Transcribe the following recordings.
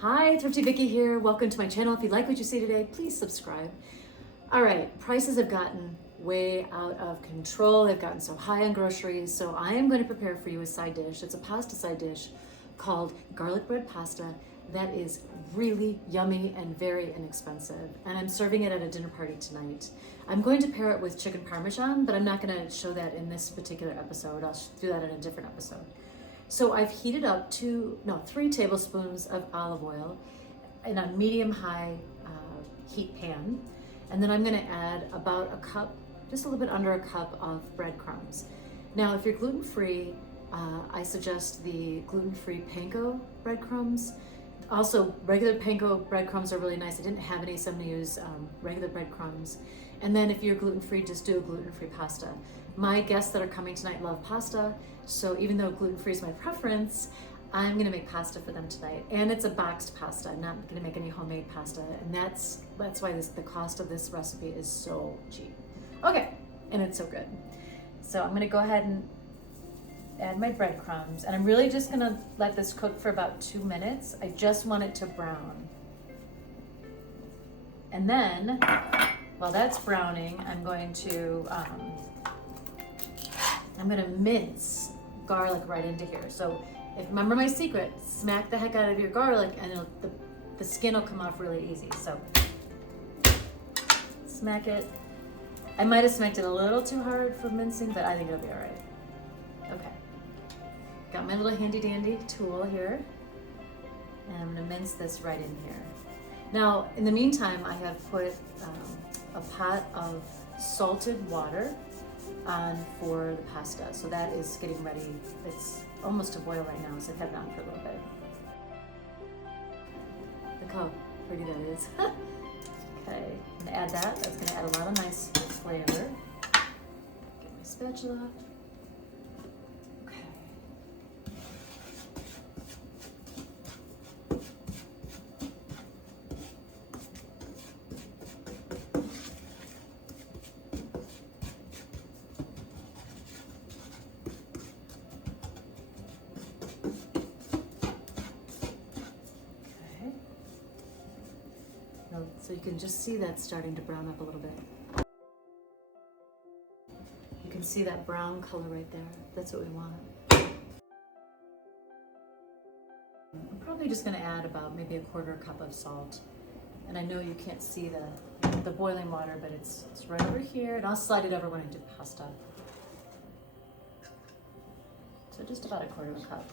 Hi, Thrifty Vicky here. Welcome to my channel. If you like what you see today, please subscribe. All right, prices have gotten way out of control. They've gotten so high on groceries. So I am going to prepare for you a side dish. It's a pasta side dish called garlic bread pasta that is really yummy and very inexpensive. And I'm serving it at a dinner party tonight. I'm going to pair it with chicken parmesan, but I'm not going to show that in this particular episode. I'll do that in a different episode. So I've heated up 3 tablespoons of olive oil in a medium-high heat pan. And then I'm gonna add about a cup, just a little bit under a cup of breadcrumbs. Now, if you're gluten-free, I suggest the gluten-free Panko breadcrumbs. Also, regular Panko breadcrumbs are really nice. I didn't have any, so I'm gonna use regular breadcrumbs. And then if you're gluten-free, just do a gluten-free pasta. My guests that are coming tonight love pasta, so even though gluten-free is my preference, I'm gonna make pasta for them tonight. And it's a boxed pasta. I'm not gonna make any homemade pasta, and that's why the cost of this recipe is so cheap. Okay, and it's so good. So I'm gonna go ahead and add my breadcrumbs, and I'm really just gonna let this cook for about 2 minutes. I just want it to brown. And then, while that's browning, I'm going to mince garlic right into here. So remember my secret, smack the heck out of your garlic and the skin will come off really easy. So smack it. I might have smacked it a little too hard for mincing, but I think it'll be all right. Okay, got my little handy dandy tool here, and I'm gonna mince this right in here. Now, in the meantime, I have put a pot of salted water on for the pasta. So that is getting ready. It's almost to boil right now, so I've had it on for a little bit. Look how pretty that is. Okay, I'm gonna add that. That's gonna add a lot of nice flavor. Get my spatula. Okay. So you can just see that starting to brown up a little bit. You can see that brown color right there. That's what we want. I'm probably just gonna add about maybe a 1/4 cup of salt. And I know you can't see the boiling water, but it's right over here, and I'll slide it over when I do pasta. So just about a 1/4 cup.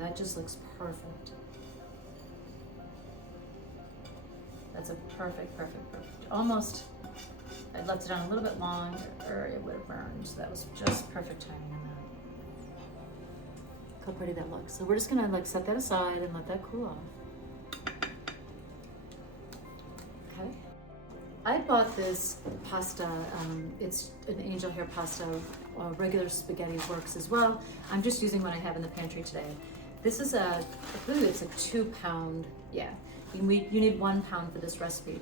That just looks perfect. That's a perfect. Almost, I'd left it on a little bit long or it would have burned. So that was just perfect timing on that. Look how pretty that looks. So we're just gonna set that aside and let that cool off. Okay. I bought this pasta, it's an angel hair pasta. Regular spaghetti works as well. I'm just using what I have in the pantry today. This is I believe it's a 2-pound, yeah. You need 1 pound for this recipe.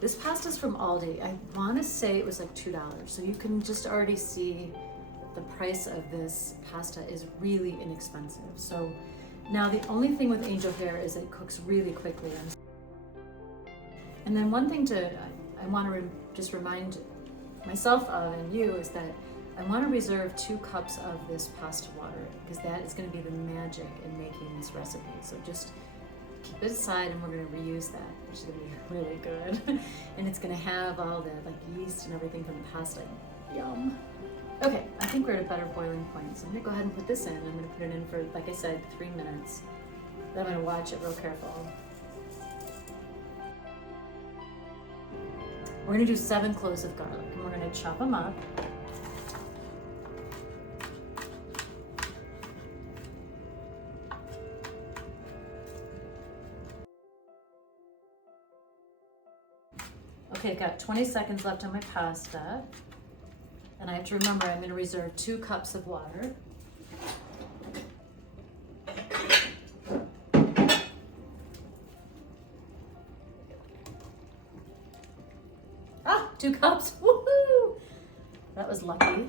This pasta's from Aldi. I wanna say it was like $2. So you can just already see the price of this pasta is really inexpensive. So now the only thing with angel hair is it cooks really quickly. And then one thing I wanna just remind myself of and you is that I want to reserve 2 cups of this pasta water because that is going to be the magic in making this recipe. So just keep it aside and we're going to reuse that, which is going to be really good. And it's going to have all the yeast and everything from the pasta. Yum. Okay, I think we're at a better boiling point. So I'm going to go ahead and put this in. I'm going to put it in for, like I said, 3 minutes. Then I'm going to watch it real careful. We're going to do 7 cloves of garlic and we're going to chop them up. Okay, I've got 20 seconds left on my pasta. And I have to remember I'm going to reserve 2 cups of water. 2 cups. Woo-hoo! That was lucky.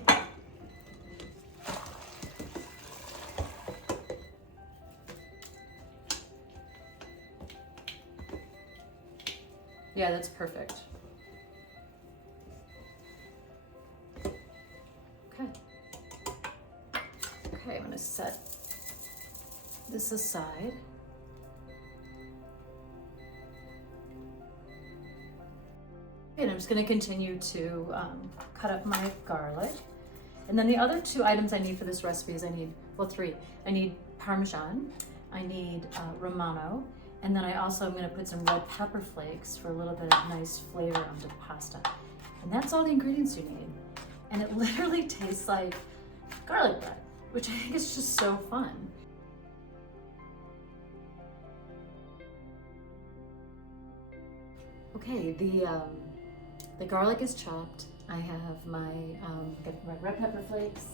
Yeah, that's perfect. Okay. Okay, I'm gonna set this aside. And I'm just gonna continue to cut up my garlic. And then the other two items I need for this recipe is well, three. I need parmesan, I need romano, and then I also am gonna put some red pepper flakes for a little bit of nice flavor onto the pasta. And that's all the ingredients you need. And it literally tastes like garlic bread, which I think is just so fun. Okay, the garlic is chopped. I have my red pepper flakes.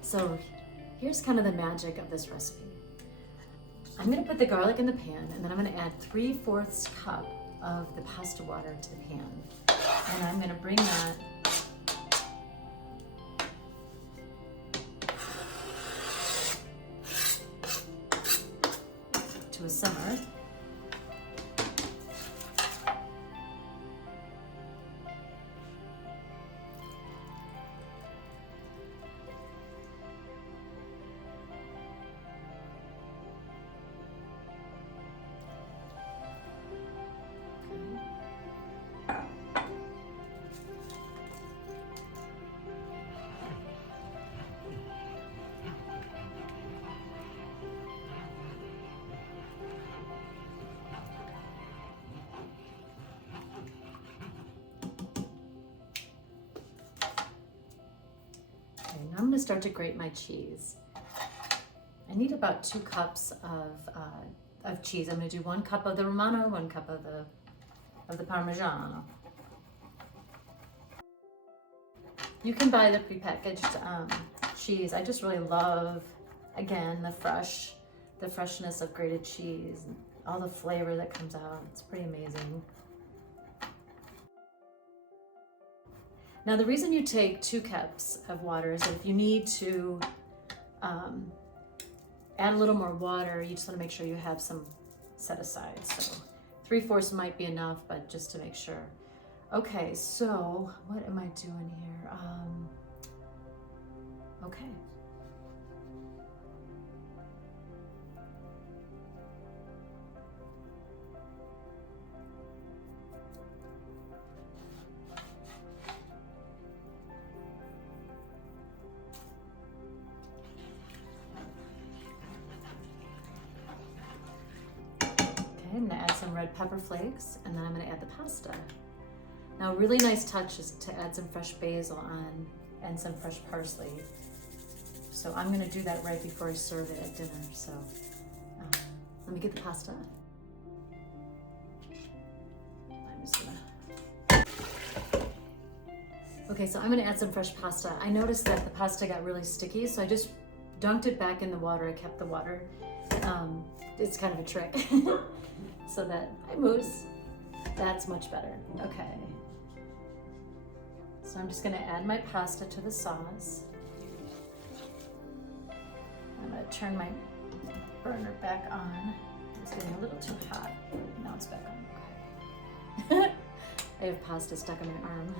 So here's kind of the magic of this recipe. I'm gonna put the garlic in the pan, and then I'm gonna add 3/4 cup of the pasta water to the pan. And I'm gonna bring that to a simmer. Now I'm going to start to grate my cheese. I need about 2 cups of cheese. I'm going to do 1 cup of the romano, 1 cup of the parmesan. You can buy the prepackaged cheese. I just really love, again, the freshness of grated cheese and all the flavor that comes out. It's pretty amazing. Now, the reason you take 2 cups of water is if you need to add a little more water, you just want to make sure you have some set aside. So 3/4 might be enough, but just to make sure. Okay, so what am I doing here? Okay. I'm gonna add some red pepper flakes, and then I'm gonna add the pasta. Now, a really nice touch is to add some fresh basil on and some fresh parsley. So I'm gonna do that right before I serve it at dinner. So let me get the pasta. I'm just gonna... Okay, so I'm gonna add some fresh pasta. I noticed that the pasta got really sticky, so I just dunked it back in the water. I kept the water. It's kind of a trick. So that, hi Moose, that's much better. Okay. So I'm just gonna add my pasta to the sauce. I'm gonna turn my burner back on. It's getting a little too hot. Now it's back on, okay. I have pasta stuck in my arm.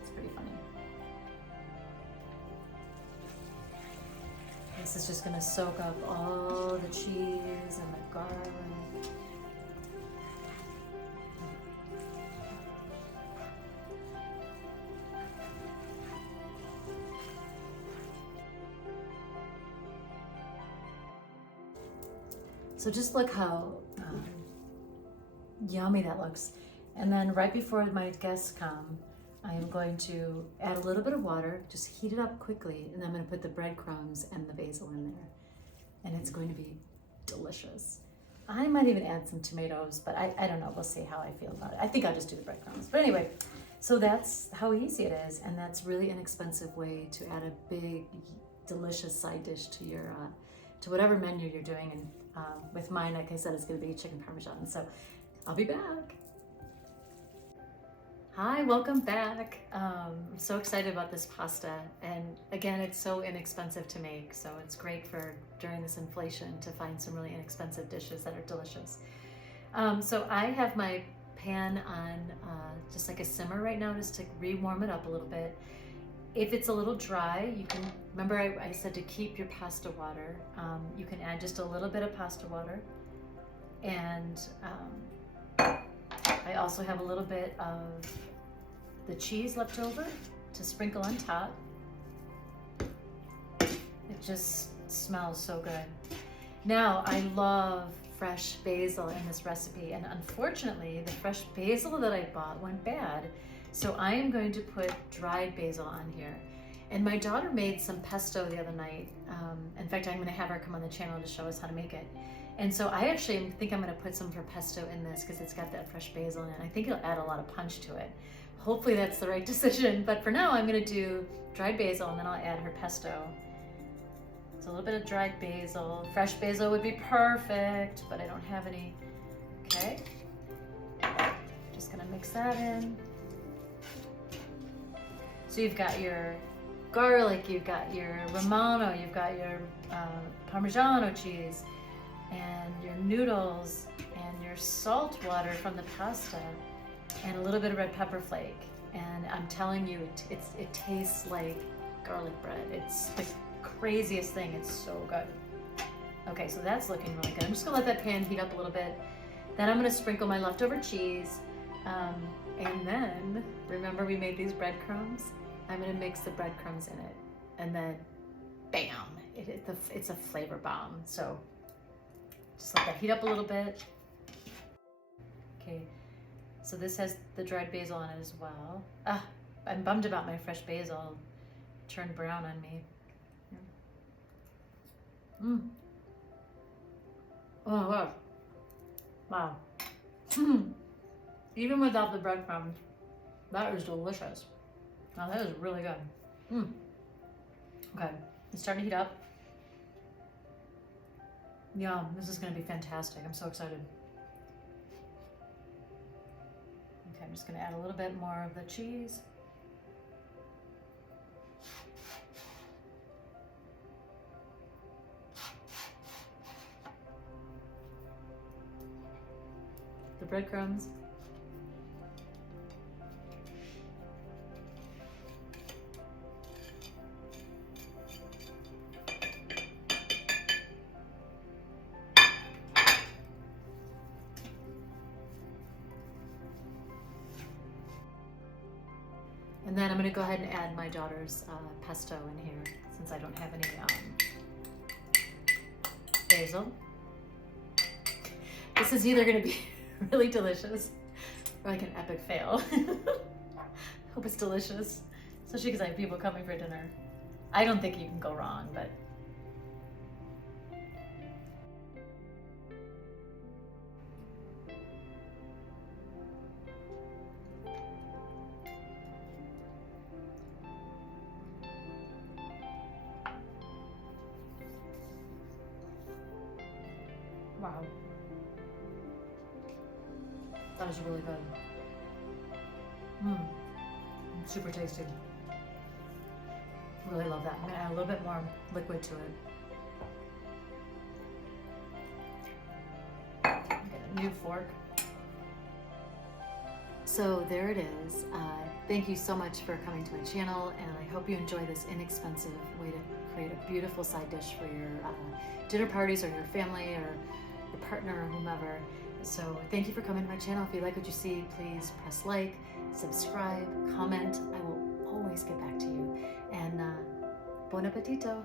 It's pretty funny. This is just gonna soak up all the cheese and the garlic. So just look how yummy that looks. And then right before my guests come, I am going to add a little bit of water, just heat it up quickly, and then I'm gonna put the breadcrumbs and the basil in there. And it's going to be delicious. I might even add some tomatoes, but I don't know, we'll see how I feel about it. I think I'll just do the breadcrumbs. But anyway, so that's how easy it is, and that's really inexpensive way to add a big, delicious side dish to your, to whatever menu you're doing. And with mine, like I said, it's gonna be chicken parmesan. So I'll be back. Hi, welcome back. I'm so excited about this pasta, and again, it's so inexpensive to make, so it's great for during this inflation to find some really inexpensive dishes that are delicious. So I have my pan on just like a simmer right now, just to re-warm it up a little bit. If it's a little dry, you can, remember I said to keep your pasta water. You can add just a little bit of pasta water, and I also have a little bit of the cheese left over to sprinkle on top. It just smells so good. Now, I love fresh basil in this recipe, and unfortunately, the fresh basil that I bought went bad. So I am going to put dried basil on here. And my daughter made some pesto the other night. In fact, I'm going to have her come on the channel to show us how to make it. And so I actually think I'm going to put some of her pesto in this because it's got that fresh basil in it. I think it'll add a lot of punch to it. Hopefully that's the right decision. But for now, I'm going to do dried basil, and then I'll add her pesto. So a little bit of dried basil. Fresh basil would be perfect, but I don't have any. Okay. Just going to mix that in. So you've got your garlic, you've got your Romano, you've got your Parmigiano cheese, and your noodles, and your salt water from the pasta, and a little bit of red pepper flake. And I'm telling you, it tastes like garlic bread. It's the craziest thing. It's so good. Okay, so that's looking really good. I'm just gonna let that pan heat up a little bit. Then I'm gonna sprinkle my leftover cheese. And then, remember we made these breadcrumbs? I'm gonna mix the breadcrumbs in it. And then, bam, it's a flavor bomb. So, just let that heat up a little bit. Okay, so this has the dried basil on it as well. I'm bummed about my fresh basil. It turned brown on me. Oh, wow. Wow. Even without the breadcrumbs, that is delicious. Now that is really good. Okay, it's starting to heat up. Yum, this is gonna be fantastic. I'm so excited. Okay, I'm just gonna add a little bit more of the cheese. The breadcrumbs. And then I'm going to go ahead and add my daughter's pesto in here, since I don't have any basil. This is either going to be really delicious or like an epic fail. Hope it's delicious, especially because I have people coming for dinner. I don't think you can go wrong, but wow. That is really good. Super tasty. Really love that. I'm gonna add a little bit more liquid to it. Get a new fork. So there it is. Thank you so much for coming to my channel, and I hope you enjoy this inexpensive way to create a beautiful side dish for your dinner parties or your family or your partner or whomever. So thank you for coming to my channel. If you like what you see, please press like, subscribe, comment. I will always get back to you. And buon appetito.